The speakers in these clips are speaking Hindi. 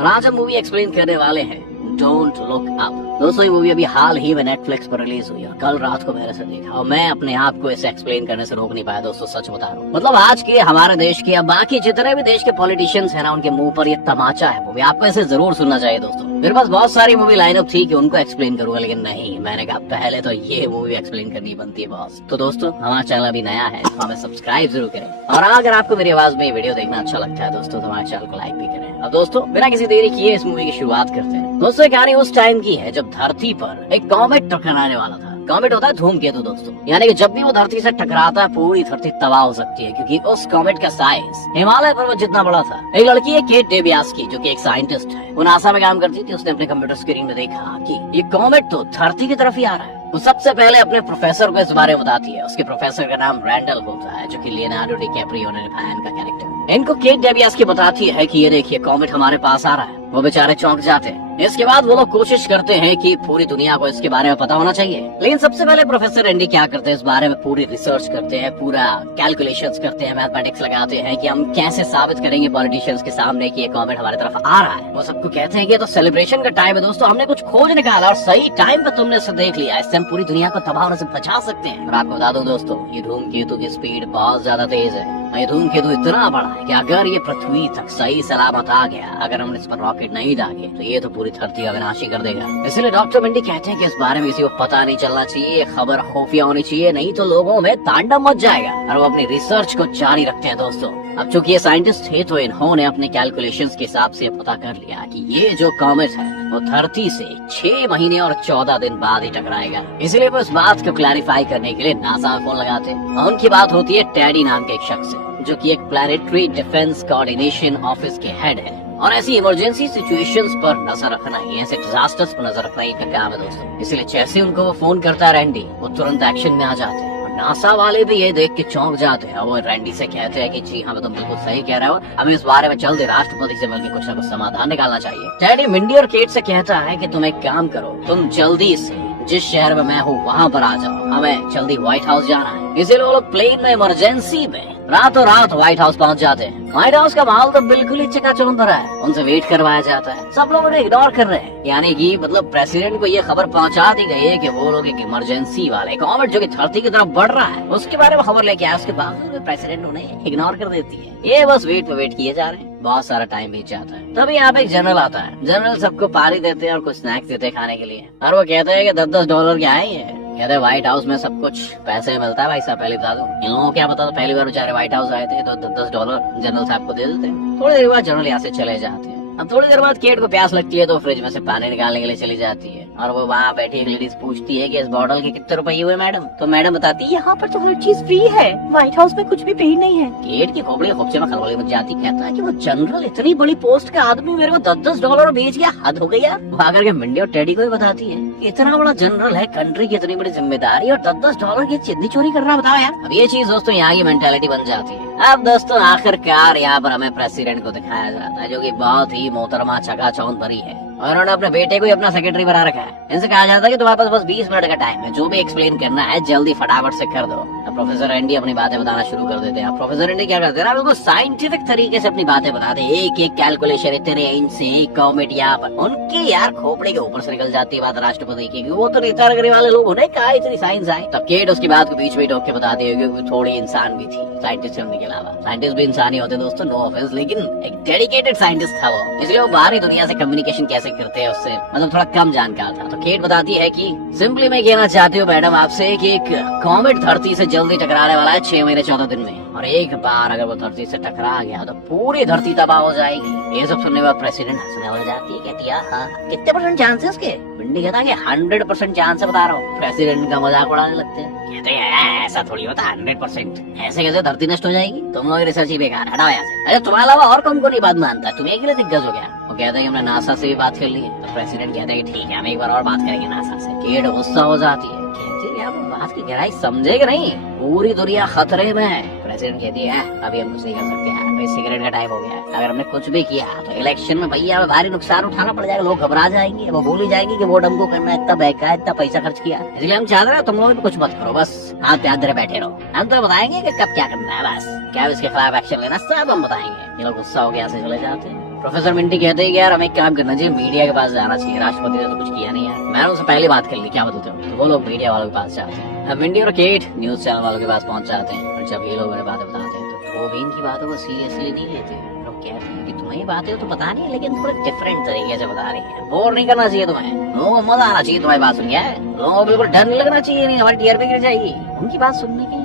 और आज हम मूवी एक्सप्लेन करने वाले हैं डोंट लुक अप। दोस्तों ये मूवी अभी हाल ही में नेटफ्लिक्स पर रिलीज हुई और कल रात को मैंने इसे देखा और मैं अपने आप को इसे एक्सप्लेन करने से रोक नहीं पाया दोस्तों, सच बता रहा हूँ। मतलब आज के हमारे देश के या बाकी जितने भी देश के पॉलिटिशियंस हैं ना, उनके मुंह पर ये तमाचा है मूवी। आपको इसे जरूर सुनना चाहिए दोस्तों। मेरे पास बहुत सारी मूवी लाइनअप थी कि उनको एक्सप्लेन करूंगा, लेकिन नहीं, मैंने कहा पहले तो ये मूवी एक्सप्लेन करनी बनती है बॉस। तो दोस्तों हमारा चैनल अभी नया है तो हमें सब्सक्राइब जरूर करें और अगर आपको मेरी आवाज में ये वीडियो देखना अच्छा लगता है दोस्तों तो हमारे चैनल को लाइक भी करें। अब दोस्तों बिना किसी देरी किए इस मूवी की शुरुआत करते हैं। दोस्तों कहानी उस टाइम की है जब धरती पर एक कॉमेट टकराने वाला था। कॉमेट होता है धूमकेतु दोस्तों, यानी कि जब भी वो धरती से टकराता है पूरी धरती तबाह हो सकती है, क्योंकि उस कॉमेट का साइज हिमालय पर्वत जितना बड़ा था। एक लड़की है केट डेबियास्की जो कि एक साइंटिस्ट है, वो नासा में काम करती थी। उसने अपने कंप्यूटर स्क्रीन में देखा कि ये कॉमेट तो धरती की तरफ ही आ रहा है। वो सबसे पहले अपने प्रोफेसर को इस बारे में बताती है। उसके प्रोफेसर का नाम रैंडल होता है, जो कि लियोनार्डो डिकैप्रियो ने निभाया इनका कैरेक्टर। इनको केट डेबियास्की बताती है कि ये देखिए कॉमेट हमारे पास आ रहा है। वो बेचारे चौंक जाते हैं। इसके बाद वो लोग कोशिश करते हैं कि पूरी दुनिया को इसके बारे में पता होना चाहिए, लेकिन सबसे पहले प्रोफेसर एंडी क्या करते हैं, इस बारे में पूरी रिसर्च करते हैं, पूरा कैलकुलेशंस करते हैं, मैथमेटिक्स लगाते हैं कि हम कैसे साबित करेंगे पॉलिटिशियंस के सामने कि ये कॉमेट हमारी तरफ आ रहा है। वो सबको कहते हैं कि ये तो सेलिब्रेशन का टाइम है दोस्तों, हमने कुछ खोज निकाला और सही टाइम पे तुमने इसे देख लिया, इससे हम पूरी दुनिया को तबाह होने से बचा सकते हैं। और आपको बता दूं दोस्तों, ये धूमकेतु की स्पीड बहुत ज्यादा तेज है। ये धूमकेतु इतना बड़ा है कि अगर ये पृथ्वी तक सही सलामत आ गया, अगर हमने इस पर रॉकेट नहीं दागे तो ये तो पूरी धरती का विनाश ही कर देगा। इसलिए डॉक्टर मेंडी कहते हैं कि इस बारे में किसी को पता नहीं चलना चाहिए, खबर खुफिया होनी चाहिए, नहीं तो लोगों में तांडव मच जाएगा। और वो अपनी रिसर्च को जारी रखते हैं दोस्तों। अब चूंकि ये साइंटिस्ट थे तो इन्होंने अपने कैलकुलेशंस के हिसाब से पता कर लिया कि ये जो कॉमेट है वो धरती से 6 महीने और 14 दिन बाद ही टकराएगा। इसलिए वो इस बात को क्लैरिफाई करने के लिए नासा में फोन लगाते हैं और उनकी बात होती है टेडी नाम के एक शख्स से, जो कि एक प्लैनेटरी डिफेंस कोऑर्डिनेशन ऑफिस के हेड है। और ऐसी इमरजेंसी सिचुएशंस पर नजर रखना ही, ऐसे डिजास्टर्स पर नजर रखना ही इनका काम है दोस्तों। इसलिए जैसे उनको वो फोन करता है रैंडी, वो तुरंत एक्शन में आ जाते हैं। और नासा वाले भी ये देख के चौंक जाते हैं। वो रैंडी से कहते हैं कि जी हाँ तुम बिल्कुल सही कह रहे हो, हमें इस बारे में जल्दी राष्ट्रपति से मिलकर कुछ न कुछ समाधान निकालना चाहिए। टेडी मिंडी और केट से कहता है कि तुम एक काम करो, तुम जल्दी से जिस शहर में मैं हूँ वहाँ पर आ जाओ, हमें जल्दी व्हाइट हाउस जाना है। इसीलिए वो लोग प्लेन में इमरजेंसी में रातों रात व्हाइट हाउस पहुँच जाते हैं। व्हाइट हाउस का माहौल तो बिल्कुल ही चकाचौंध भरा है। उनसे वेट करवाया जाता है, सब लोग उन्हें इग्नोर कर रहे हैं। यानी कि मतलब प्रेसिडेंट को ये खबर पहुंचा दी गई है कि वो लोग एक इमरजेंसी वाले कॉमेट जो कि धरती की तरफ बढ़ रहा है उसके बारे में खबर लेके आया। उसके बावजूद भी प्रेसिडेंट उन्हें इग्नोर कर देती है। ये बस वेट पे वेट किए जा रहे हैं। बहुत सारा टाइम बीत जाता है। तभी यहाँ पे एक जनरल आता है। जनरल सबको पानी देते हैं और कुछ स्नैक्स देते हैं खाने के लिए। और वो कहते हैं कि 10-10 डॉलर क्या है ये। कहते हैं व्हाइट हाउस में सब कुछ पैसे में मिलता है भाई साहब, पहले बता दूं। इन लोगों को क्या पता था, पहली बार बेचारे व्हाइट हाउस आए थे तो 10-10 डॉलर जनरल साहब को दे देते हैं। थोड़ी देर बाद जनरल यहाँ से चले जाते हैं। अब थोड़ी देर बाद केट को प्यास लगती है तो फ्रिज में से पानी निकालने के लिए चली जाती है। और वो वहाँ बैठी एक लेडीज पूछती है कि इस बॉटल के कितने रुपए हुए मैडम। तो मैडम बताती है यहाँ पर तो हर चीज फ्री है, व्हाइट हाउस में कुछ भी पेड नहीं है। केट की खोपड़ी खोपचे में खलबली मच जाती। कहता है कि वो जनरल इतनी बड़ी पोस्ट का आदमी मेरे को 10-10 डॉलर बेच गया, हद हो गई यार। वहाँ करके मिंडी और टेडी को भी बताती है इतना बड़ा जनरल है, कंट्री की इतनी बड़ी जिम्मेदारी और 10-10 डॉलर की चिंदी चोरी कर रहा, बताओ यार। अब ये चीज दोस्तों यहाँ की मेंटालिटी बन जाती है। अब दोस्तों आखिरकार यहाँ पर हमें प्रेसिडेंट को दिखाया जाता है, जो कि बहुत ही मोहतरमा चकाचौंध भरी है। और उन्होंने अपने बेटे को ही अपना सेक्रेटरी बना रखा है। इनसे कहा जाता है कि तुम्हारे पास बस 20 मिनट का टाइम है, जो भी एक्सप्लेन करना है जल्दी फटाफट से कर दो। अब प्रोफेसर एंडी अपनी बातें बताना शुरू कर देते हैं। अब प्रोफेसर एंडी क्या करते हैं ना, बिल्कुल साइंटिफिक तरीके से अपनी बातें बताते हैं। एक एक कैलकुलेशन, इतने इंच से एक कॉमेट यहाँ पर, उनके यार खोपड़े के ऊपर से निकल जाती है बात राष्ट्रपति की। वो तो नेता नगरी वाले लोग उन्हें कहा इतनी साइंस आई। तब केट उसकी बात को बीच में टोक के बताती है क्योंकि थोड़ी इंसान भी थी साइंटिस्ट होने के अलावा। साइंटिस्ट भी इंसान ही होते दोस्तों, नो ऑफेंस, लेकिन एक डेडिकेटेड साइंटिस्ट था वो। इसलिए वो बाहरी दुनिया से कम्युनिकेशन कैसे करते हैं उससे मतलब थोड़ा कम जानकार था। तो केट बताती है कि सिंपली मैं कहना चाहती हूँ मैडम आपसे कि एक कॉमेट धरती से जल्दी टकराने वाला है 6 महीने 14 दिन में, और एक बार अगर वो धरती से टकरा गया तो पूरी धरती तबाह हो जाएगी। ये सब सुनने के बाद प्रेसिडेंट हंसने लग जाती है। कहती है हाँ कितने % चांस है उसके। मिंडी कहता है कि 100% चांस है, बता रहा हूँ। प्रेसिडेंट का मजाक उड़ाने लगते हैं। कहते हैं ऐसा थोड़ी होता, 100%। ऐसे कैसे धरती नष्ट हो जाएगी, तुम लोग रिसर्च ही बेकार, हटाओ यहाँ से। अरे तुम्हारे अलावा और कौन को नहीं बात मानता, तुम्हें एक दिग्गज हो गया। वो कहता है कि हमने नासा से भी बात कर ली है। तो प्रेसिडेंट कहता है कि ठीक है हम एक बार और बात करेंगे नासा से। केट गुस्सा हो जाती है, कहती है आप बात की गहराई समझेगा नहीं, पूरी दुनिया खतरे में है। प्रेसिडेंट कहती है अभी हम कुछ नहीं कर सकते हैं, सिगरेट का टाइम हो गया है। अगर हमने कुछ भी किया तो इलेक्शन में भैया भारी नुकसान उठाना पड़ जाएगा, लोग घबरा जाएंगे, वो भूल ही जाएंगे कि वोट हमको करना, इतना बहका इतना पैसा खर्च किया। इसलिए हम चाहते हैं तुम लोग कुछ मत करो, बस हाथ पे हाथ धरे बैठे रहो, हम तो बताएंगे कि कब क्या करना है, बस क्या इसके खिलाफ एक्शन लेना सब हम बताएंगे। ये लोग गुस्सा हो गया से चले जाते हैं। प्रोफेसर मिंटी कहते हैं कि यार हमें एक काम करना चाहिए, मीडिया के पास जाना चाहिए, राष्ट्रपति ने तो कुछ किया नहीं यार। मैंने उनसे पहले बात कर ली, क्या बोलते हो, तो वो लोग मीडिया वालों के पास जाते हैं। अब मिंटी और केट न्यूज चैनल वालों के पास पहुंच जाते हैं, और जब ये लोग उन्हें बातें बताते हैं तो वो भी इनकी बातों को सीरियसली नहीं लेते। लोग कहते हैं कि तुम्हें बातें तो पता नहीं, लेकिन थोड़े डिफरेंट तरीके से बता रही है, बोर नहीं करना चाहिए तुम्हें, लोगों को मजा आना चाहिए तुम्हारी बात सुन के, लोगों को बिल्कुल डर नहीं लगना चाहिए, नहीं हमारी टीआरपी गिर जाएगी। उनकी बात सुनने की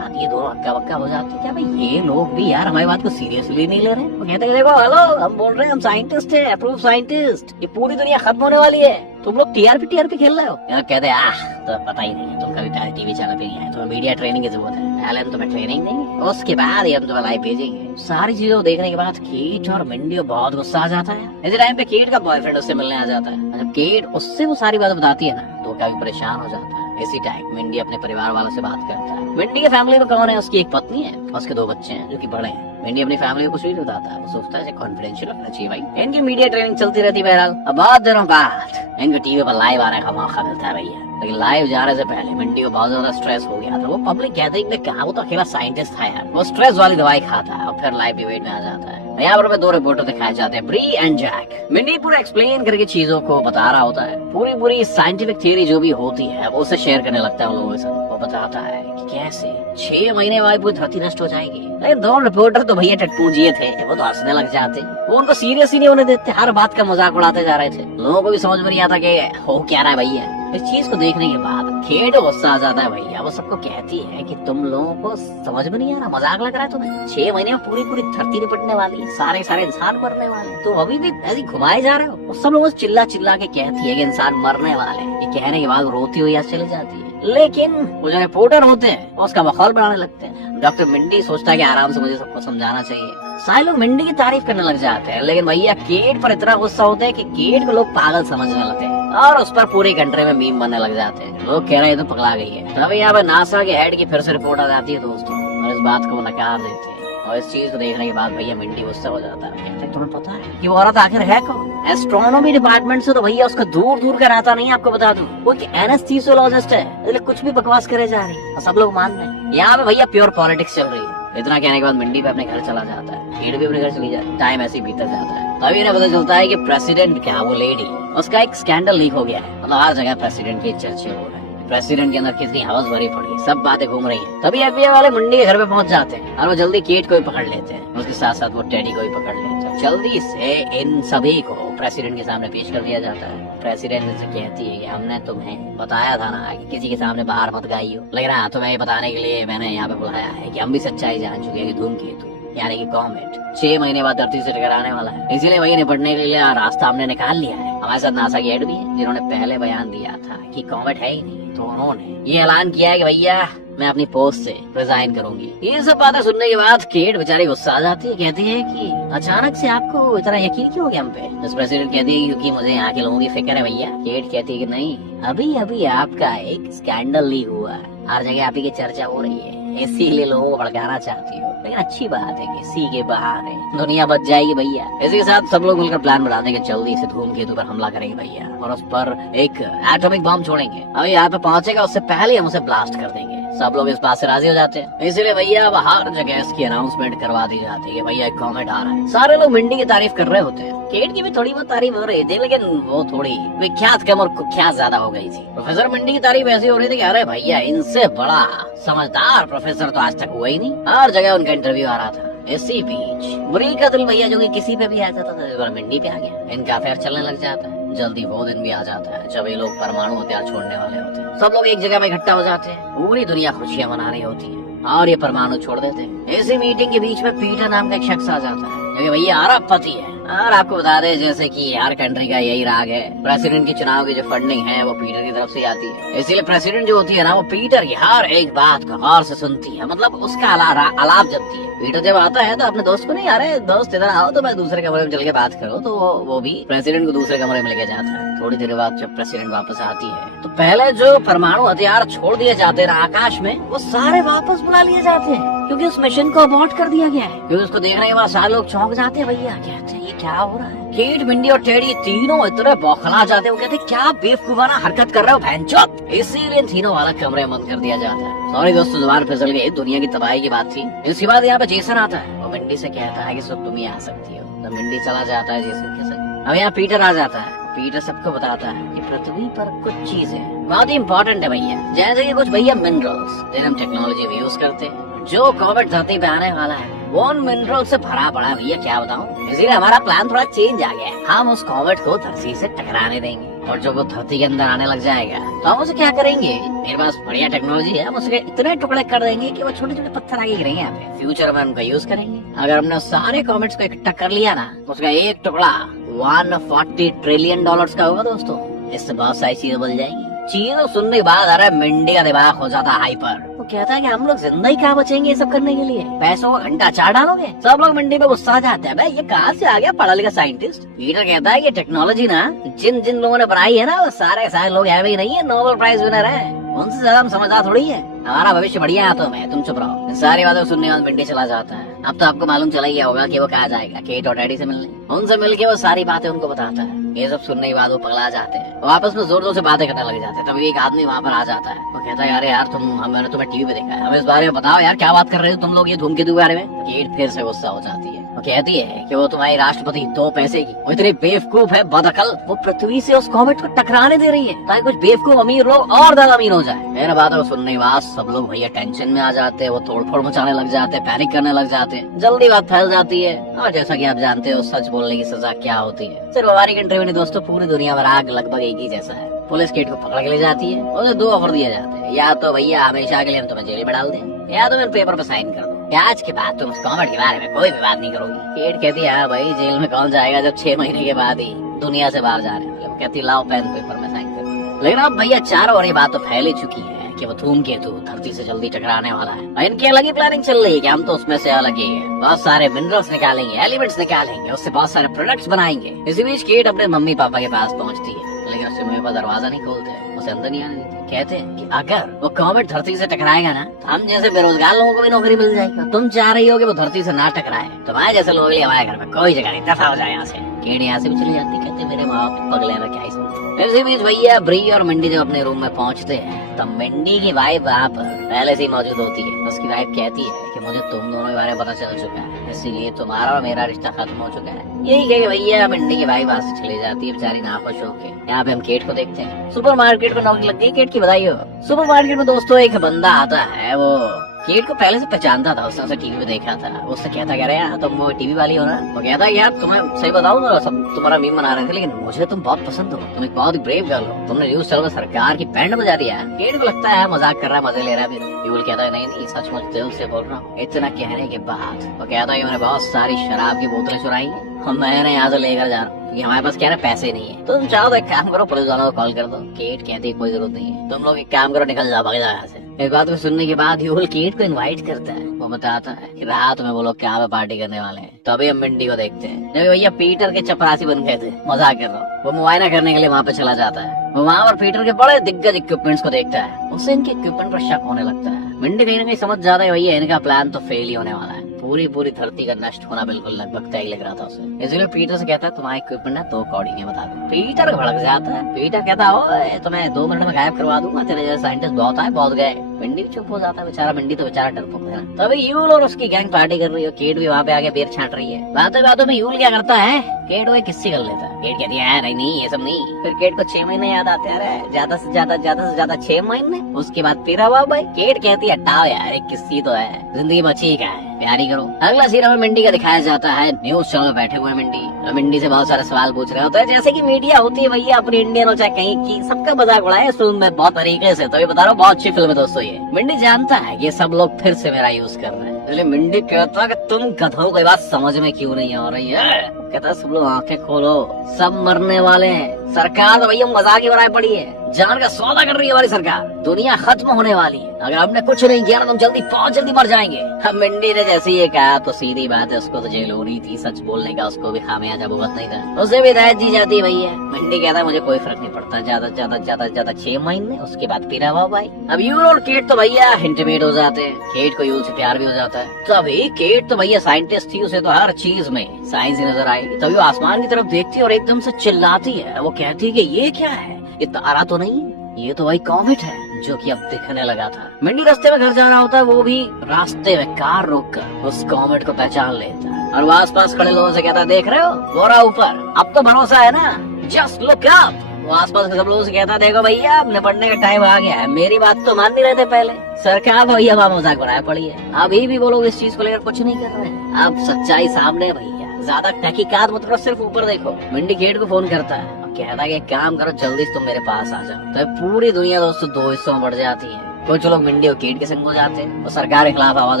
ये दोनों हक्का बक्का हो जाती है। क्या भाई ये लोग भी यार हमारी बात को सीरियसली नहीं ले रहे? वो कहते हैं देखो हेलो, हम बोल रहे हैं हम साइंटिस्ट हैं, अप्रूव साइंटिस्ट, ये पूरी दुनिया खत्म होने वाली है, तुम लोग टीआरपी खेल रहे हो। यार कहते हैं तो पता ही नहीं, तुम कभी टीवी चैनल पे नहीं आए, तुम्हें मीडिया ट्रेनिंग की जरूरत है, पहले हम तुम्हें ट्रेनिंग देंगे, उसके बाद हम तुम्हें लाइव भेजेंगे। सारी चीजों को देखने के बाद केट और मिंडी को बहुत गुस्सा आ जाता है। इसी टाइम पे केट का बॉयफ्रेंड उससे मिलने आ जाता है। जब केट उससे वो सारी बात बताती है ना, तो काफी परेशान हो जाता है। इसी टाइम मिंडी अपने परिवार वालों से बात करता है। मिंडी के फैमिली में कौन है? उसकी एक पत्नी है, उसके 2 बच्चे हैं जो कि बड़े हैं। मिंडी अपनी फैमिली को कुछ नहीं बताता है, वो सोचता है कॉन्फिडेंशियल रखना चाहिए भाई। इनकी मीडिया ट्रेनिंग चलती रहती है। बहरहाल अब बहुत दिनों बाद इनको टीवी पर लाइव आने का मौका मिलता है भैया, लेकिन लाइव जाने से पहले मिंडी को बहुत ज्यादा स्ट्रेस हो गया था। वो पब्लिक गैदरिंग में कहा, वो तो अकेला साइंटिस्ट था यार, वो स्ट्रेस वाली दवाई खाता है और फिर लाइव डिबेट में आ जाता है। यहाँ पर 2 रिपोर्टर दिखाए जाते हैं, ब्री एंड जैक। मिंडी पूरा एक्सप्लेन करके चीजों को बता रहा होता है, पूरी साइंटिफिक थियरी जो भी होती है वो उसे शेयर करने लगता है उन लोगों के साथ। वो बताता है कि कैसे 6 महीने बाद पूरी धरती नष्ट हो जाएगी। लेकिन 2 रिपोर्टर तो भैया टटपूजिए थे, वो तो हंसने लग जाते, वो उनको सीरियस ही नहीं होने देते, हर बात का मजाक उड़ाते जा रहे थे। लोगों को भी समझ में नहीं आता कि हो क्या रहा है भैया। इस चीज को देखने के बाद केट गुस्सा आ जाता है भैया। वो सबको कहती है कि तुम लोगों को समझ में नहीं आ रहा, मजाक लग रहा है तुम्हें, 6 महीने में पूरी धरती निपटने वाली है, सारे इंसान मरने वाले, तो अभी भी ऐसे घुमाए जा रहे हो। सब लोगों से चिल्ला के कहती है कि इंसान मरने वाले हैं। ये कहने के बाद रोती हुई यहाँ चली जाती है। लेकिन वो जो रिपोर्टर होते हैं उसका माहौल बनाने लगते हैं। डॉक्टर मिंडी सोचता है कि आराम से मुझे सबको समझाना चाहिए। सारे लोग मिंडी की तारीफ करने लग जाते हैं, लेकिन भैया केट पर इतना गुस्सा होता है कि केट को लोग पागल समझने लगते हैं और उस पर पूरी कंट्री में मीम बनने लग जाते हैं। लोग कह रहे हैं तो पगला गई है। तभी यहाँ पे नासा के हेड की फिर से रिपोर्ट आ जाती है दोस्तों, और इस बात को नकार देते हैं। और इस चीज को देखने के बाद भैया मिंडी गुस्सा हो जाता है। कहते तुम्हें पता है कि वो औरत आखिर है कौन? एस्ट्रोनॉमी डिपार्टमेंट से तो भैया उसका दूर का नाता नहीं, आपको बता दूं। वो एनेस्थीसियोलॉजिस्ट है, इसलिए कुछ भी बकवास करे जा रही है और सब लोग मान रहे हैं। यहाँ पे भैया प्योर पॉलिटिक्स चल रही है। इतना कहने के बाद मिंडी पे अपने घर चला जाता है, केट भी अपने घर चली जाती है। टाइम ऐसे ही बीतता जाता है। तभी इन्हें पता चलता है कि प्रेसिडेंट क्या, वो लेडी, उसका एक स्कैंडल लीक हो गया है। मतलब हर जगह प्रेसिडेंट के चर्चे हो रहे हैं, प्रेसिडेंट के अंदर कितनी हवस भरी पड़ी, सब बातें घूम रही हैं। तभी एफबीआई वाले मुंडी के घर पे पहुंच जाते हैं और वो जल्दी केट को भी पकड़ लेते हैं, उसके साथ साथ वो टेडी को भी पकड़ लेते हैं। जल्दी से इन सभी को प्रेसिडेंट के सामने पेश कर दिया जाता है। प्रेसिडेंट से कहती है कि हमने तुम्हें बताया था ना कि किसी के सामने बाहर मत गाइयो, लेकिन हाँ तुम्हें ये बताने के लिए मैंने यहाँ पे बुलाया है कि हम भी सच्चाई जान चुके हैं कि धूमकेतु यानी कि कॉमेट 6 महीने बाद धरती से टकराने वाला है। इसीलिए वही निपटने के लिए रास्ता हमने निकाल लिया है। हमारे साथ नासा के हेड भी है, जिन्होंने पहले बयान दिया था कि कॉमेट है ही नहीं, तो उन्होंने ये ऐलान किया है कि भैया मैं अपनी पोस्ट से रिजाइन करूंगी। ये सब बातें सुनने के बाद केट बेचारी गुस्सा आ जाती है, कहती है कि अचानक से आपको इतना यकीन क्यों हो गया हम पे? बस प्रेसिडेंट कहती है क्योंकि मुझे यहाँ के लोगों की फिक्र है भैया। केट कहती है कि नहीं, अभी आपका एक स्कैंडल लीक हुआ, हर जगह आप ही की चर्चा हो रही है, इसीलिए लोगों को भड़काना चाहती हो। लेकिन अच्छी बात है कि सी के बाहर है, दुनिया बच जाएगी भैया। इसी के साथ सब लोग मिलकर प्लान बनाते हैं कि जल्दी से धूमकेतु पर हमला करेंगे भैया और उस पर एक एटॉमिक बम छोड़ेंगे। अभी यहाँ पे पहुंचेगा उससे पहले हम उसे ब्लास्ट कर देंगे। सब लोग इस बात से राजी हो जाते हैं। इसलिए भैया अब हर जगह इसकी अनाउंसमेंट करवा दी जाती है, भैया एक कॉमेट आ रहा है। सारे लोग मिंडी की तारीफ कर रहे होते हैं, केट की भी थोड़ी बहुत तारीफ हो रही थी, लेकिन वो थोड़ी विख्यात कम और कुख्यात ज्यादा हो गई थी। प्रोफेसर मिंडी की तारीफ ऐसी हो रही थी कि अरे भैया इनसे बड़ा समझदार प्रोफेसर तो आज तक हुआ ही नहीं। हर जगह उनका इंटरव्यू आ रहा था। इसी बीच बुरी का दिल भैया जो कि किसी पे भी आ जाता था, इस बार मिंडी पे आ गया। इनका अफेयर चलने लग जाता है। जल्दी वो दिन भी आ जाता है जब ये लोग परमाणु हथियार छोड़ने वाले होते हैं। सब लोग एक जगह में इकट्ठा हो जाते हैं, पूरी दुनिया खुशियां मना रही होती है और ये परमाणु छोड़ देते हैं। इसी मीटिंग के बीच में पीटर नाम का एक शख्स आ जाता है, क्योंकि भैया अरबपति है। और आपको बता दें जैसे कि हर कंट्री का यही राग है, प्रेसिडेंट की चुनाव की जो फंडिंग है वो पीटर की तरफ से आती है। इसीलिए प्रेसिडेंट जो होती है ना, वो पीटर की हर एक बात को गौर से सुनती है, मतलब उसका अलाप जपती है। पीटर जब आता है तो अपने दोस्त को नहीं, अरे दोस्त इधर आओ तो मैं दूसरे कमरे में चल के बात करूं, तो वो भी प्रेसिडेंट को दूसरे कमरे में लेके जाता है। थोड़ी देर बाद जब प्रेसिडेंट वापस आती है तो पहले जो परमाणु हथियार छोड़ दिए जाते हैं आकाश में, वो सारे वापस बुला लिए जाते हैं, क्योंकि उस मिशन को अबॉर्ट कर दिया गया है। क्योंकि उसको देखने के बाद सारे लोग चौंक जाते हैं, भैया कहते हैं ये क्या हो रहा है। केट, मिंडी और टेडी तीनों इतने बौखला जाते हैं, वो कहते हैं क्या बेवकूफाना हरकत कर रहे हो भैंचोद। इसीलिए तीनों वाला कमरे बंद कर दिया जाता है। सॉरी दोस्तों, जुबान फिसल गई, दुनिया की तबाही की बात थी। इसके बाद यहाँ पे जेसन आता है, वो मिंडी से कहता है कि सब तुम ही आ सकती हो, तो मिंडी चला जाता है जैसे कैसे। अब यहाँ पीटर आ जाता है। पीटर सबको बताता है कि पृथ्वी पर कुछ चीजें बहुत ही इम्पोर्टेंट है भैया, जैसे कि कुछ भैया मिनरल्स जिन्हें हम टेक्नोलॉजी में यूज करते हैं। जो कॉमेट धरती पे आने वाला है वो उन मिनरल से भरा पड़ा है भैया, क्या बताऊं। इसीलिए हमारा प्लान थोड़ा चेंज आ गया है। हम उस कॉमेट को धरती से टकराने देंगे और जब वो धरती के अंदर आने लग जाएगा तो हम उसे क्या करेंगे, मेरे पास बढ़िया टेक्नोलॉजी है, हम उसके इतने टुकड़े कर देंगे कि वो छोटे छोटे पत्थर आगे गिरेंगे यहाँ पे। फ्यूचर में उनका यूज करेंगे। अगर हमने सारे कॉमेट्स को इकट्ठा कर लिया ना, उसका एक टुकड़ा 140 ट्रिलियन डॉलर्स का होगा दोस्तों। इससे बहुत सारी चीजें बदल जाएंगी। चीजों सुनने के बाद अरे मिंडी का दिमाग हो जाता हाइपर। वो कहता है कि हम लोग जिंदा ही कहाँ बचेंगे ये सब करने के लिए, पैसों का घंटा चार डालोगे। सब लोग मिंडी पे गुस्सा आ जाते हैं, भाई ये कहाँ से आ गया पढ़ा लिखा साइंटिस्ट। पीटर कहता है कि टेक्नोलॉजी ना जिन जिन लोगों ने बनाई है ना वो सारे लोग ऐसे ही नहीं है, नोबेल प्राइज विनर है। उनसे ज्यादा हम समझदार थोड़ी है। हमारा भविष्य बढ़िया है तो मैं, तुम चुप रहो। सारी बातें सुनने के बाद मिंडी चला जाता है। अब तो आपको मालूम चला ही होगा कि वो कहाँ जाएगा, केट और डैडी से मिलने। उनसे मिलके वो सारी बातें उनको बताता है। ये सब सुनने के बाद वो पगला जाते हैं, वो आपस में जोर जोर से बातें करने लग जाते हैं। तभी एक आदमी वहाँ पर आ जाता है। वो कहता है अरे यार मैंने तुम्हें टीवी पे देखा है, हमें इस बारे में बताओ यार, क्या बात कर रहे हो तुम लोग ये धूमकेतु के बारे में। केट फिर से गुस्सा हो जाती है। वो कहती है कि वो तुम्हारी राष्ट्रपति 2 पैसे की, वो इतनी बेवकूफ है बदअकल, वो पृथ्वी से उस कॉमेट को टकराने दे रही है ताकि कुछ बेवकूफ अमीर लोग और ज्यादा अमीर हो जाए। मेरा बात है वो सुनने के बाद सब लोग भैया टेंशन में आ जाते हैं, वो तोड़फोड़ मचाने लग जाते हैं, पैनिक करने लग जाते हैं। जल्दी बात फैल जाती है और जैसा कि आप जानते हो सच बोलने की सजा क्या होती है। सिर्फ हमारी कंट्री में नहीं दोस्तों, पूरी दुनिया भर आग लगभग एक ही जैसा है। पुलिस केट को पकड़ के ले जाती है। उसे 2 ऑफर दिए जाते हैं, या तो भैया हमेशा के लिए हम तुम्हें जेल में डाल दें, या तो मैं पेपर पे साइन कर दो, आज के बाद तुम उस कॉमेट के बारे में कोई भी बात नहीं करोगी। केट कहती है हाँ भाई जेल में कौन जाएगा जब 6 महीने के बाद ही दुनिया से बाहर जा रहे हैं। वो कहती लाओ पेन पेपर में साइन कर। लेकिन अब भैया चारों ओर ये बात तो फैल ही चुकी है कि वो धूमकेतु धरती से जल्दी टकराने वाला है और इनकी अलग ही प्लानिंग चल रही है कि हम तो उसमें से अलग ही है, बहुत सारे मिनरल्स निकालेंगे, एलिमेंट्स निकालेंगे, उससे बहुत सारे प्रोडक्ट्स बनाएंगे। इसी बीच केट अपने मम्मी पापा के पास पहुंचती है, लेकिन उससे मुंह पर दरवाजा नहीं खोलते, उसे अंदर नहीं आने देते। कहते हैं कि अगर वो कॉमेट धरती से टकराएगा ना तो हम जैसे बेरोजगार लोगों को भी नौकरी मिल जाएगी। तुम चाह रही हो कि वो धरती से ना टकराए, तुम्हारे जैसे लोगों के लिए हमारे घर में कोई जगह नहीं, दफा हो जाए यहाँ से। केट यहाँ से भी चली जाती, कहते मेरे माँ बाप पगले हैं, क्या ही समझ। इसी बीच भैया ब्री और मिंडी जब अपने रूम में पहुंचते हैं तब मिंडी की वाइफ वहाँ पर पहले से ही मौजूद होती है। उसकी वाइफ कहती है कि मुझे तुम दोनों के बारे में पता चल चुका है, इसीलिए तुम्हारा और मेरा रिश्ता खत्म हो चुका है। यही कह के भैया मिंडी की वाइफ वहाँ से चली जाती है, बेचारी नाखुश होके। यहाँ पे हम केट को देखते हैं। सुपरमार्केट में नौकरी लग गई केट की, बधाई हो। सुपरमार्केट में दोस्तों एक बंदा आता है, वो केट को पहले से पहचानता था, उसने टीवी पे देखा था। उससे कहता कह रहे यार तुम वो टीवी वाली हो ना। वो कहता यार तुम्हें सही बताऊं ना, सब तुम्हारा मीम बना रहे थे, लेकिन मुझे तुम बहुत पसंद हो, तुम एक बहुत ही ब्रेव गर्ल हो, तुमने न्यूज चैनल में सरकार की बैंड बजा दिया है। केट को लगता है मजाक कर रहा है, मजे ले रहा है। यूल कहता है नहीं सचमुच दिल से बोल रहा हूँ। इतना कहने के बाद वो कहता है मैंने बहुत सारी शराब की बोतलें चुराई है, हम मैंने यहाँ से लेकर जा रहा हूँ क्योंकि हमारे पास क्या है पैसे नहीं है। तो तुम चाहो तो एक काम करो, पुलिस वालों को कॉल कर दो। केट कहती है कोई जरूरत नहीं है, तुम लोग एक काम करो, निकल जाओ, भाग जाओ यहाँ से। इस बात को सुनने के बाद यूल केट को इनवाइट करता है। वो बताता है कि रात में वो लोग क्या पे पार्टी करने वाले हैं। तभी हम मिंडी को देखते हैं, जब भैया पीटर के चपरासी बन गए थे, मजाक कर रहा हूँ। वो मुआयना करने के लिए वहाँ पे चला जाता है। वो वहाँ पर पीटर के बड़े दिग्गज इक्विपमेंट्स को देखता है, उससे इनके इक्विपमेंट पर शक होने लगता है। मिंडी कहीं ना कहीं समझ जाता है भैया इनका प्लान तो फेल ही होने वाला है, पूरी धरती का नष्ट होना बिल्कुल लगभग तय लग रहा था उसे। इसलिए पीटर से कहता है तुम्हारा इक्विपमेंट है तो अकॉर्डिंग है, बता दो। पीटर भड़क जाता है। पीटर कहता है तुम्हें 2 मिनट में गायब करवा दूंगा, तेरे जैसे साइंटिस्ट बहुत आए बहुत गए। मिंडी चुप हो जाता है बेचारा, मिंडी तो बेचारा डरपोक है ना। तभी यूल और उसकी गैंग पार्टी कर रही है, केट भी वहाँ पे आके बेर छाट रही है। बातों में यूल क्या करता है, केट वो किस्सी कर लेता है। केट कहती है नहीं ये सब नहीं। फिर केट को 6 महीने याद आते हैं, ज्यादा से ज्यादा 6 महीने। उसके बाद फिर हुआ भाई। केट कहती है हटाओ यार, एक किस्सी तो है, जिंदगी बची क्या है, प्यारी करो। अगला सीन में मिंडी का दिखाया जाता है, न्यूज चैनल में बैठे हुए मिंडी मिंडी से बहुत सारे सवाल पूछ रहे होते हैं, जैसे कि मीडिया होती है भैया अपनी इंडियन हो चाहे कहीं की, सबका मजाक उड़ाया इस फिल्म में बहुत तरीके से। तो ये बता रहा हूँ बहुत अच्छी फिल्म है दोस्तों ये। मिंडी जानता है ये सब लोग फिर से मेरा यूज कर रहे हैं, इसलिए मिंडी कहता है कि तुम गधों को बात समझ में क्यों नहीं आ रही है। कहता है सब लोग आंखें खोलो, सब मरने वाले हैं। सरकार तो भैया मजाक ही बनाई पड़ी है, जान का सौदा कर रही है हमारी सरकार, दुनिया खत्म होने वाली है, अगर हमने कुछ नहीं किया ना तुम बहुत जल्दी मर जाएंगे। हम मिंडी ने जैसे ये कहा तो सीधी बात है, उसको तो जेल हो रही थी, सच बोलने का उसको भी खामियाजा भुगतना नहीं था, उसे भी हिदायत दी जाती है भैया। मिंडी कहता है मुझे कोई फर्क नहीं पड़ता, ज्यादा 6 महीने, उसके बाद फिर हवा भाई। अब यूल और केट तो भैया इंटीमेट हो जाते हैं, केट को यूल से प्यार भी हो जाता है। तभी केट तो भैया साइंटिस्ट थी, उसे तो हर चीज में साइंस ही नजर आएगी। तभी वो आसमान की तरफ देखती है और एकदम से चिल्लाती है। वो कहती है कि ये क्या है, ये तारा तो नहीं है, ये तो वही कॉमेट है जो कि अब दिखने लगा था। मिंडी रास्ते में घर जा रहा होता है, वो भी रास्ते में कार रोककर उस कॉमेट को पहचान लेता है। और वो आसपास खड़े लोगों से कहता है, देख रहे हो वो रहा ऊपर, अब तो भरोसा है ना, जस्ट लुक अप। वो आसपास के सब लोगों से कहता, देखो भैया अब निपटने का टाइम आ गया है, मेरी बात तो मान नहीं रहे थे पहले, सरकार भैया वहाँ मजाक बनाया पड़ी है, अभी भी वो लोग इस चीज को लेकर कुछ नहीं कर रहे हैं। अब सच्चाई सामने है भैया, ज्यादा तहकीकात मत करो, सिर्फ ऊपर देखो। मिंडिकेट को फोन करता है, कहता है कि एक काम करो, जल्दी से तुम मेरे पास आ जाओ। तो पूरी दुनिया दोस्तों दो हिस्सों में बढ़ जाती है। कुछ लोग मिंडी और कीट के संग हो जाते हैं, वो सरकार के खिलाफ आवाज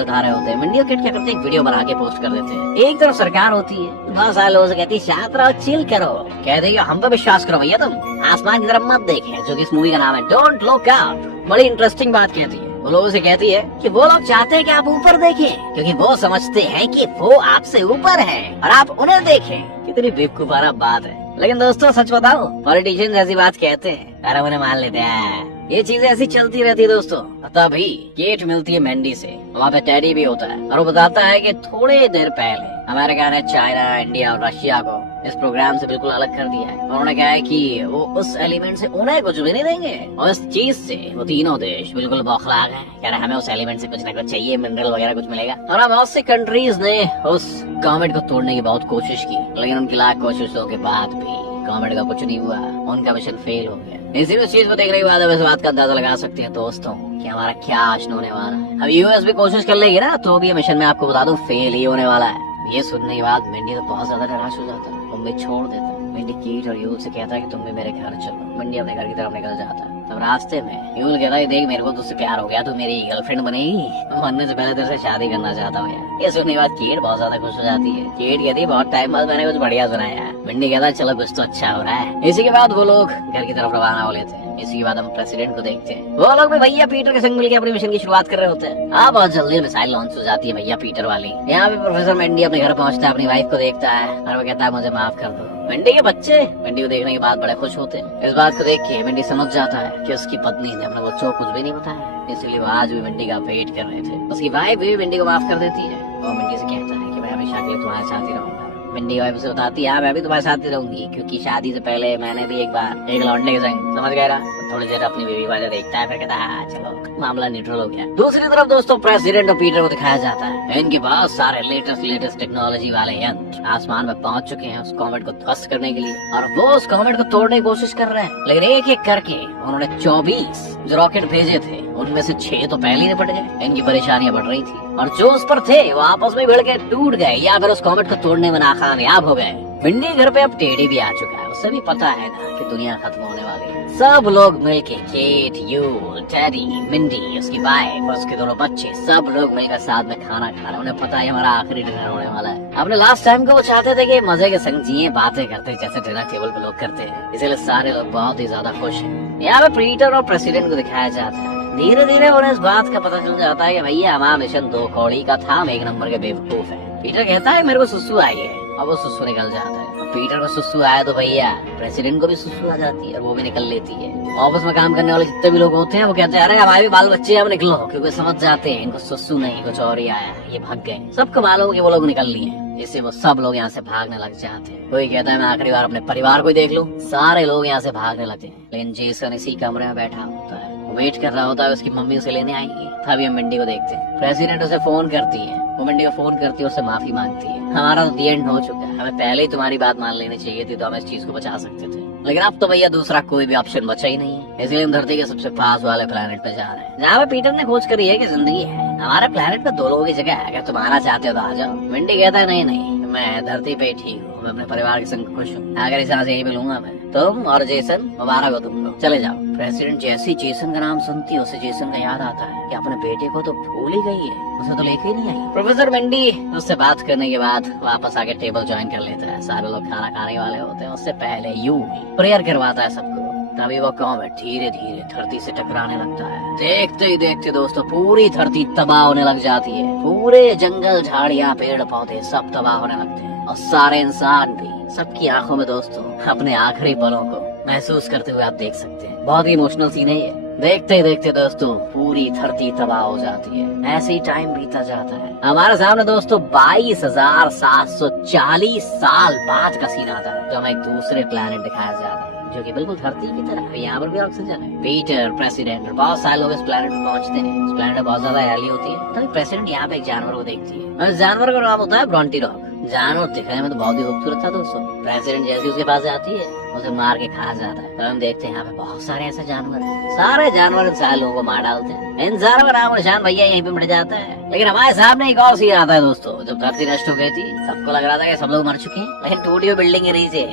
उठा रहे होते हैं। मिंडी और कीट क्या करते हैं, एक वीडियो बना के पोस्ट कर देते हैं। एक तरफ सरकार होती है, बहुत सारे लोगों से कहती है शांत रहो, चिल करो, कहते हैं हम पे विश्वास करो भैया, तुम आसमान की तरफ मत देखें, जो कि इस मूवी का नाम है डोंट लुक अप। बड़ी इंटरेस्टिंग बात कहती है, वो लोगों से कहती है कि वो लोग चाहते हैं कि आप ऊपर देखें, क्योंकि वो समझते हैं कि वो आपसे ऊपर है और आप उन्हें देखें। कितनी बेवकूफाना बात है। लेकिन दोस्तों सच बताओ, पॉलिटिशियन ऐसी बात कहते हैं, अरे उन्हें मान लेते हैं। ये चीजें ऐसी चलती रहती है दोस्तों। तभी केट मिलती है मैंडी से, वहाँ पे टेडी भी होता है और वो बताता है कि थोड़ी देर पहले अमेरिका ने चाइना, इंडिया और रशिया को इस प्रोग्राम से बिल्कुल अलग कर दिया है। उन्होंने कहा है कि वो उस एलिमेंट से उन्हें कुछ भी नहीं देंगे, और इस चीज से वो तीनों देश बिल्कुल बौखला गए, कह रहे हमें उस एलिमेंट से कुछ न कुछ चाहिए, मिनरल वगैरह कुछ मिलेगा। और अब बहुत सी कंट्रीज ने उस कॉमेट को तोड़ने की बहुत कोशिश की, लेकिन उनकी लाख कोशिशों के बाद भी कॉमेट का कुछ नहीं हुआ, उनका मिशन फेल हो गया। इसी चीज को देखने के बाद अब इस बात का अंदाजा लगा सकते हैं दोस्तों कि हमारा क्या आशन होने वाला है। अब यूएस भी कोशिश कर लेगी ना, तो भी ये मिशन में आपको बता दूं फेल ही होने वाला है। ये सुनने के बाद मिंडी तो बहुत ज्यादा निराश हो जाता है, उम्मीद छोड़ देता है। मिंडी कीट और यूल से कहता है कि तुम भी मेरे घर चलो। मिंडी अपने घर की तरफ निकल जाता है। तब रास्ते में यूल कहता है, देख मेरे को तुझसे प्यार हो गया, तू मेरी गर्लफ्रेंड बनेगी, मरने से पहले तेरे से शादी करना चाहता हूँ यार। ये सुनने के बाद कीट बहुत ज्यादा खुश हो जाती है। कीट कहती है बहुत टाइम बाद मैंने कुछ बढ़िया सुनाया। मिंडी कहता है चलो कुछ तो अच्छा हो रहा है। इसी के बाद वो लोग घर की तरफ रवाना हो लेते हैं। इसी के बाद हम प्रेसिडेंट को देखते हैं, वो लोग भी भैया पीटर के संग मिलकर अपने मिशन की शुरुआत कर रहे होते हैं। बहुत जल्दी मिसाइल लॉन्च हो जाती है भैया पीटर वाली। यहाँ पे प्रोफेसर मिंडी अपने घर पहुँचता है, अपनी वाइफ को देखता है और वो कहता है मुझे माफ कर दो। मिंडी के बच्चे मिंडी को देखने के बाद बड़े खुश होते हैं। इस बात को देख के मिंडी समझ जाता है कि उसकी पत्नी ने अपने बच्चों को कुछ भी नहीं बताया, इसलिए वो आज भी मिंडी का वेट कर रहे थे। उसकी वाइफ भी मिंडी को माफ कर देती है और मिंडी से कहता है कि मैं हमेशा के लिए तुम्हारे साथ ही रहूंगा। मिंडी वाइफ से बताती है मैं भी तुम्हारे साथ ही रहूंगी, क्योंकि शादी से पहले मैंने भी एक बार एक लौंडे के संग, समझ गया। थोड़ी देर अपनी बीवी वाले देखता है, फिर कहता है चलो मामला न्यूट्रल हो गया। दूसरी तरफ दोस्तों प्रेसिडेंट और पीटर को दिखाया जाता है, इनके पास सारे लेटेस्ट टेक्नोलॉजी वाले यंत्र आसमान में पहुंच चुके हैं उस कॉमेट को ध्वस्त करने के लिए, और वो उस कॉमेट को तोड़ने की कोशिश कर रहे हैं। लेकिन एक एक करके उन्होंने 24 जो रॉकेट भेजे थे उनमें से 6 तो पहले ही निपट गए। इनकी परेशानियां बढ़ रही थी और जो उस पर थे वो आपस में भिड़ के टूट गए या फिर उस कॉमेट को तोड़ने में नाकामयाब हो गए। मिंडी घर पे अब टेडी भी आ चुका है, उसे भी पता है ना कि दुनिया खत्म होने वाली है। सब लोग मिलके केट, यूल, टेडी, मिंडी, उसकी वाइफ और उसके दोनों बच्चे, सब लोग मिलकर साथ में खाना खा रहे हैं। उन्हें पता है हमारा आखिरी डिनर होने वाला है। अपने लास्ट टाइम को वो चाहते थे कि मजे के संग जिए, बातें करते जैसे डिनर टेबल पे लोग करते हैं, इसलिए सारे लोग बहुत ही ज्यादा खुश हैं। यहाँ पे पीटर और प्रेसिडेंट को दिखाया जाता है। धीरे धीरे उन्हें इस बात का पता चल जाता है कि भैया हमारा मिशन 2 कौड़ी का था, हम 1 नंबर के बेवकूफ है। पीटर कहता है मेरे को सुसु आई है, अब वो सुसु निकल जाता है। पीटर को सुसु आया तो भैया प्रेसिडेंट को भी सुसु आ जाती है और वो भी निकल लेती है। ऑफिस में काम करने वाले जितने भी लोग होते हैं वो कहते हैं अरे हमारे भी बाल बच्चे अब निकलो, क्योंकि समझ जाते हैं इनको सुसु नहीं कुछ और ही आया, ये भाग गए। सबको मालूम है कि वो लोग निकल लिए, इससे वो सब लोग यहाँ से भागने लग जाते हैं। कोई कहता है मैं आखिरी बार अपने परिवार को देख लूं, सारे लोग यहाँ से भागने लगते हैं। लेकिन जेसन इसी कमरे में बैठा होता है, वेट कर रहा होता है उसकी मम्मी उसे लेने आएंगी। तभी हम मिंडी को देखते हैं, प्रेसिडेंट उसे फोन करती है, वो मिंडी को फोन करती है, उससे माफी मांगती है। हमारा तो दी एंड हो चुका है, हमें पहले ही तुम्हारी बात मान लेनी चाहिए थी, तो हम इस चीज को बचा सकते थे, लेकिन अब तो भैया दूसरा कोई भी ऑप्शन बचा ही नहीं है, इसलिए हम धरती के सबसे पास वाले प्लेनेट पे जा रहे हैं, जहाँ पे पीटर ने खोज करी है कि जिंदगी है। हमारे प्लेनेट पे 2 लोगों की जगह है, अगर तुम आना चाहते हो तो आ जाओ। मिंडी कहता है नहीं मैं धरती पे ठीक हूँ, मैं अपने परिवार के संग खुश हूँ, अगर इस सांस यही मिलूंगा मैं, तुम और जेसन मुबारक हो तुम लोग, चले जाओ। प्रेसिडेंट जैसी जेसन का नाम सुनती है उसे जेसन का याद आता है कि अपने बेटे को तो भूल ही गई है, उसे तो लेके ही नहीं आई। प्रोफेसर मिंडी उससे बात करने के बाद वापस आके टेबल ज्वाइन कर लेता है, सारे लोग खाना खाने वाले होते हैं। उससे पहले यू प्रेयर करवाता है सबको, तभी वो कॉमेट धीरे धीरे धरती से टकराने लगता है। देखते ही देखते दोस्तों पूरी धरती तबाह होने लग जाती है, पूरे जंगल, झाड़ियाँ, पेड़ पौधे सब तबाह होने लगते हैं और सारे इंसान भी, सबकी आंखों में दोस्तों अपने आखिरी पलों को महसूस करते हुए आप देख सकते हैं। बहुत ही इमोशनल सीन है ये। देखते ही देखते दोस्तों पूरी धरती तबाह हो जाती है, ऐसे ही टाइम बीता जाता है। हमारे सामने दोस्तों 22,740 साल बाद का सीन आता है, जो हमें एक दूसरे प्लेनेट दिखाया जाता है जो कि बिल्कुल धरती की तरह है। यहाँ पर भी ऑक्सीजन है। पीटर, प्रेसिडेंट, बहुत सारे लोग इस प्लेनेट पे पहुँचते हैं। इस प्लेनेट में बहुत ज्यादा हरियाली होती है। तभी प्रेसिडेंट यहाँ पे एक जानवर को देखती है, इस जानवर का नाम होता है ब्रॉन्टी रॉक। जानवर दिखने में तो बहुत ही खूबसूरत था दोस्तों। प्रेसिडेंट जैसे उसके पास आती है उसे मार के खा जाता है। तो हम देखते हैं यहाँ पे बहुत सारे ऐसे जानवर हैं। सारे जानवर सारे लोगों को मार डालते हैं। इन जानवर नाम निशान भैया यहीं पे मिट जाता है। लेकिन हमारे सामने एक और सीन आता है दोस्तों। जब धरती नष्ट हो गई थी सबको लग रहा था कि सब लोग मर चुके हैं, लेकिन टूटी हुई बिल्डिंग के नीचे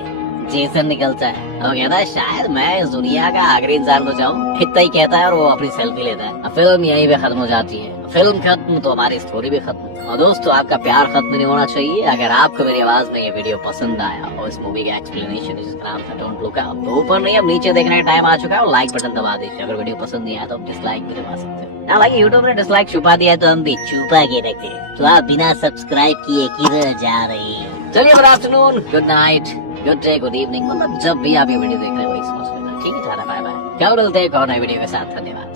जेसन निकलता है और कहता है शायद मैं इस दुनिया का आखिरी इंसान तो जाऊँ। इतना ही कहता है और वो अपनी सेल्फी लेता है। फिल्म यहीं पे खत्म हो जाती है। फिल्म खत्म तो हमारी स्टोरी भी खत्म। और दोस्तों आपका प्यार खत्म नहीं होना चाहिए। अगर आपको मेरी आवाज में ये वीडियो पसंद आया और इस मूवी का एक्सप्लेनेशन जिसका नाम था डोंट लुक अप, तो ऊपर नहीं अब नीचे देखने का टाइम आ चुका है और लाइक बटन दबा दीजिए। अगर वीडियो पसंद नहीं आया तो आप डिसलाइक भी दबा सकते हो। हालांकि यूट्यूब ने डिसलाइक छुपा दिया तो हम भी छुपा के रखे, तो आप बिना सब्सक्राइब किए किधर जा रही है। चलिए good afternoon, good night, good day, good evening, मतलब जब भी आप ये वीडियो देख रहे हो वही समझ लेना। ठीक है, बाय बाय। क्या मिलते हैं एक और नई वीडियो के साथ। धन्यवाद।